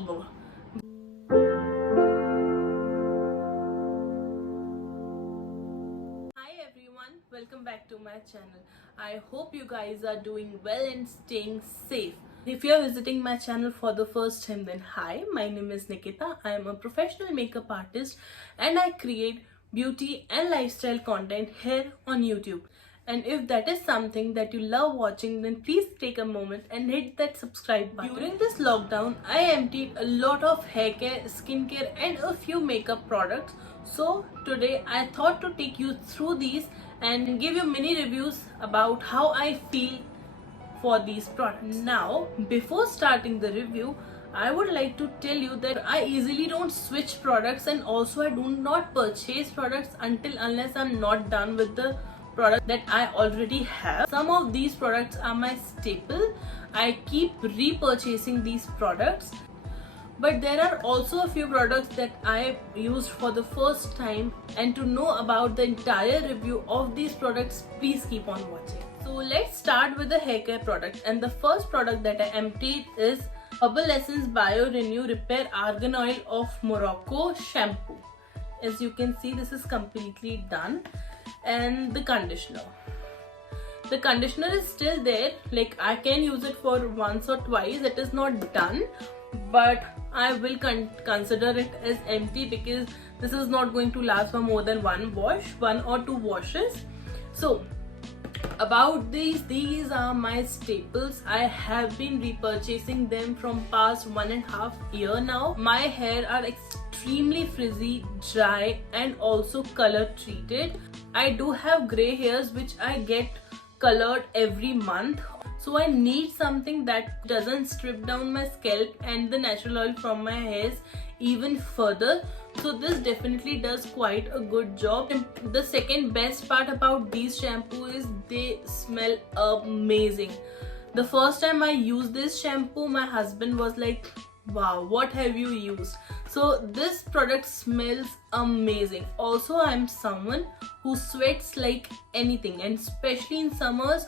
everyone, welcome back to my channel. I hope you guys are doing well and staying safe. If you are visiting my channel for the first time, then hi, my name is Nikita. I am a professional makeup artist and I create beauty and lifestyle content here on YouTube. And if that is something that you love watching, then please take a moment and hit that subscribe button. During this lockdown, I emptied a lot of hair care, skincare and a few makeup products. So today I thought to take you through these and give you mini reviews about how I feel for these products. Now, before starting the review, I would like to tell you that I easily don't switch products, and also I do not purchase products unless I'm not done with the product that I already have. Some of these products are my staple. I keep repurchasing these products. But there are also a few products that I used for the first time, and to know about the entire review of these products, please keep on watching. So let's start with the hair care product, and the first product that I emptied is Herbal Essence Bio Renew Repair Argan Oil of Morocco shampoo. As you can see, this is completely done. And the conditioner. The conditioner is still there, like I can use it for once or twice. It is not done, but I will consider it as empty because this is not going to last for more than one or two washes. So about these are my staples. I have been repurchasing them from past 1.5 years now. My hair are extremely frizzy, dry and also color treated. I do have gray hairs which I get colored every month. So I need something that doesn't strip down my scalp and the natural oil from my hairs even further. So this definitely does quite a good job. And the second best part about these shampoo is they smell amazing. The first time I used this shampoo, my husband was like, wow, what have you used? So this product smells amazing. Also, I'm someone who sweats like anything, and especially in summers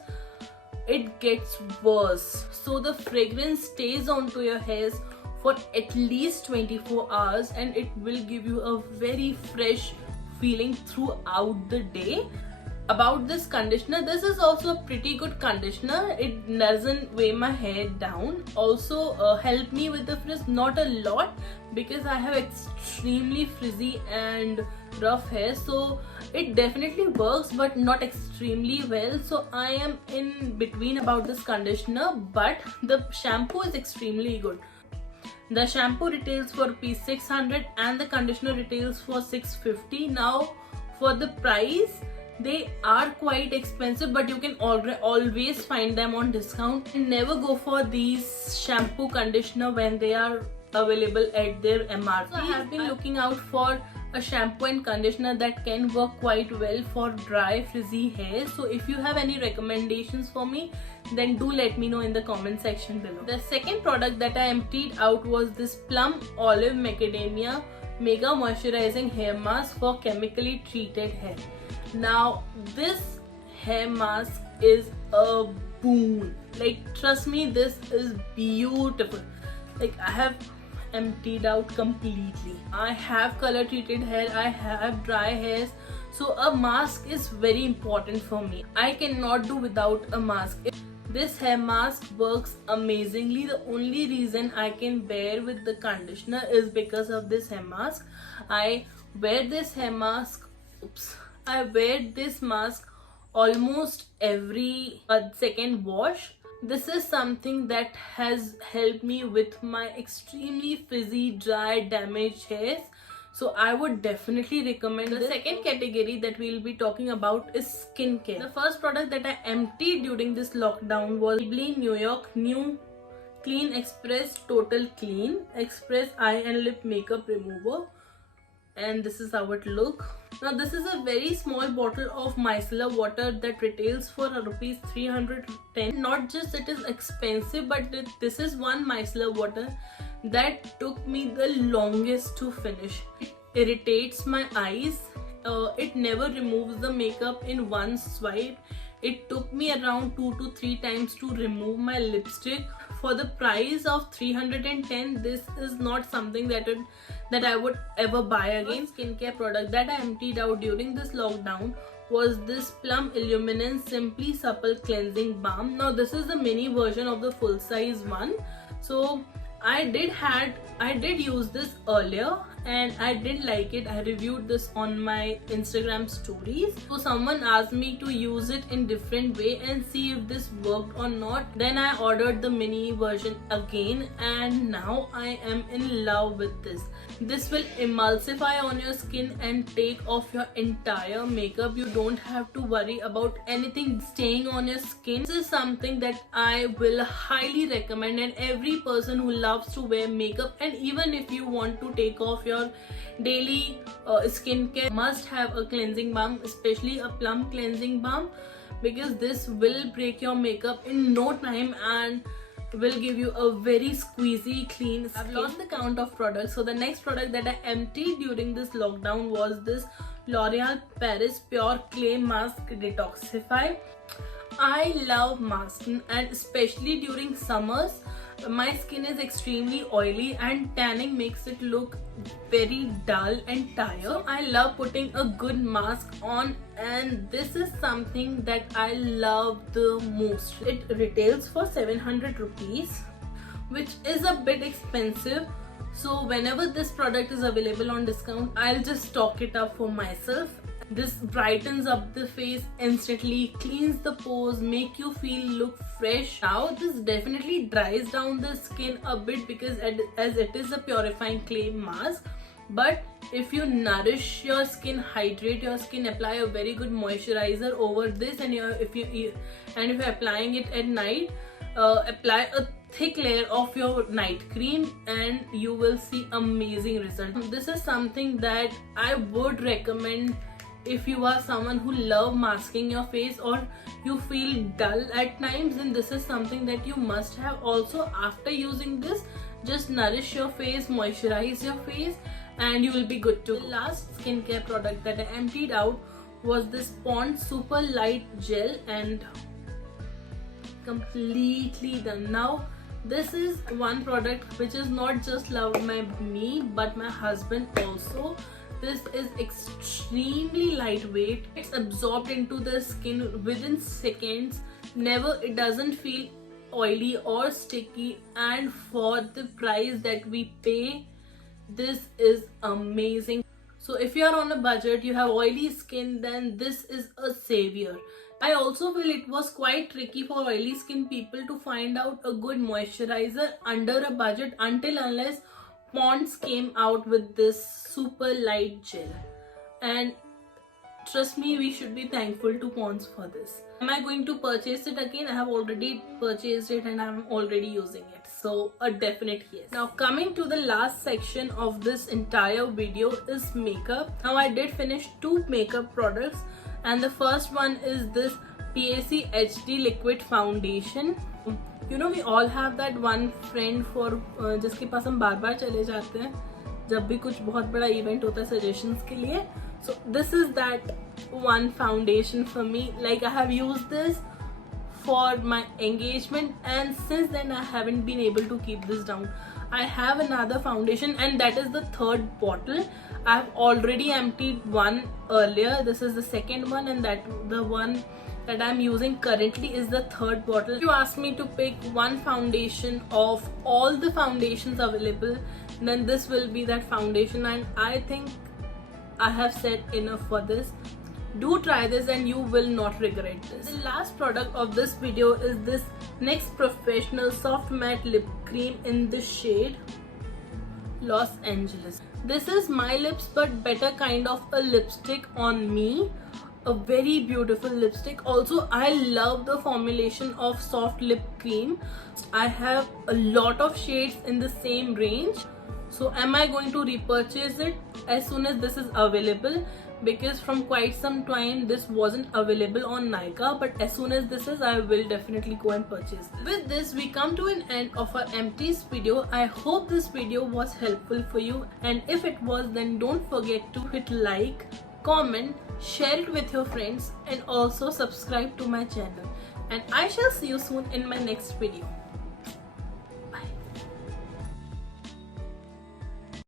it gets worse. So the fragrance stays onto your hairs for at least 24 hours and it will give you a very fresh feeling throughout the day. About this conditioner, this is also a pretty good conditioner. It doesn't weigh my hair down. Also help me with the frizz, not a lot because I have extremely frizzy and rough hair, so it definitely works but not extremely well. So I am in between about this conditioner, but the shampoo is extremely good. The shampoo retails for ₹600 and the conditioner retails for $650. Now for the price, they are quite expensive, but you can always find them on discount. And never go for these shampoo conditioner when they are available at their MRP. So I have been looking out for a shampoo and conditioner that can work quite well for dry frizzy hair. So if you have any recommendations for me, then do let me know in the comment section below. The second product that I emptied out was this Plum Olive Macadamia Mega Moisturizing Hair Mask for chemically treated hair. Now this hair mask is a boon. Like, trust me, this is beautiful. Like, I have emptied out completely. I have color treated hair, I have dry hairs, so a mask is very important for me. I cannot do without a mask. This hair mask works amazingly. The only reason I can bear with the conditioner is because of this hair mask. I wear this mask almost every second wash. This is something that has helped me with my extremely frizzy, dry, damaged hairs. So I would definitely recommend this. The second category that we'll be talking about is skincare. The first product that I emptied during this lockdown was Maybelline New York New Clean Express Total Clean Express Eye and Lip Makeup Remover. And this is how it looks. Now this is a very small bottle of micellar water that retails for ₹310. Not just it is expensive, but this is one micellar water that took me the longest to finish. It irritates my eyes. It never removes the makeup in one swipe. It took me around 2 to 3 times to remove my lipstick. for the price of 310, this is not something that I would ever buy again. Skincare product that I emptied out during this lockdown was this Plum Illuminance Simply Supple Cleansing Balm. Now this is the mini version of the full size one. So I did use this earlier and I did like it. I reviewed this on my Instagram stories. So someone asked me to use it in different way and see if this worked or not. Then I ordered the mini version again and now I am in love with this. This will emulsify on your skin and take off your entire makeup. You don't have to worry about anything staying on your skin. This is something that I will highly recommend, and every person who loves to wear makeup, and even if you want to take off your daily skincare, must have a cleansing balm, especially a Plum cleansing balm, because this will break your makeup in no time and will give you a very squeezy clean skin. I've lost the count of products, so the next product that I emptied during this lockdown was this L'Oreal Paris Pure Clay Mask Detoxify. I love masks, and especially during summers my skin is extremely oily and tanning makes it look very dull and tired. So I love putting a good mask on, and this is something that I love the most. It retails for 700 rupees, which is a bit expensive. So whenever this product is available on discount, I'll just stock it up for myself. This brightens up the face instantly, cleans the pores, make you look fresh. Now this definitely dries down the skin a bit because as it is a purifying clay mask. But if you nourish your skin, hydrate your skin, apply a very good moisturizer over this, and if you're applying it at night, apply a thick layer of your night cream and you will see amazing results. This is something that I would recommend if you are someone who love masking your face or you feel dull at times. Then this is something that you must have. Also, after using this, just nourish your face, moisturize your face, and you will be good to go. The last skincare product that I emptied out was this Pond's Super Light Gel, and completely done. Now this is one product which is not just loved by me but my husband also. This is extremely lightweight. It's absorbed into the skin within seconds. It doesn't feel oily or sticky, and for the price that we pay, this is amazing. So if you are on a budget, you have oily skin, then this is a savior. I also feel it was quite tricky for oily skin people to find out a good moisturizer under a budget unless Pond's came out with this super light gel, and trust me, we should be thankful to Pond's for this. Am I going to purchase it again? I have already purchased it and I'm already using it, so a definite yes. Now coming to the last section of this entire video is makeup. Now I did finish 2 makeup products, and the first one is this PAC HD Liquid Foundation. You know, we all have that one friend for जिसके पास हम बार बार चले जाते हैं जब भी कुछ बहुत बड़ा इवेंट होता है suggestions के लिए. So this is that one foundation for me. Like, I have used this for my engagement, and since then I haven't been able to keep this down. I have another foundation, and that is the 3rd bottle. I've already emptied one earlier. This is the 2nd one, and the one that I'm using currently is the 3rd bottle. If you ask me to pick one foundation of all the foundations available, then this will be that foundation, and I think I have said enough for this. Do try this and you will not regret this. The last product of this video is this NYX Professional Soft Matte Lip Cream in the shade Los Angeles. This is my lips but better kind of a lipstick on me. A very beautiful lipstick. Also, I love the formulation of soft lip cream. I have a lot of shades in the same range. So am I going to repurchase it as soon as this is available? Because from quite some time this wasn't available on Nykaa, but as soon as this is, I will definitely go and purchase this. With this, we come to an end of our empties video. I hope this video was helpful for you, and if it was, then don't forget to hit like, comment, share it with your friends, and also subscribe to my channel. And I shall see you soon in my next video.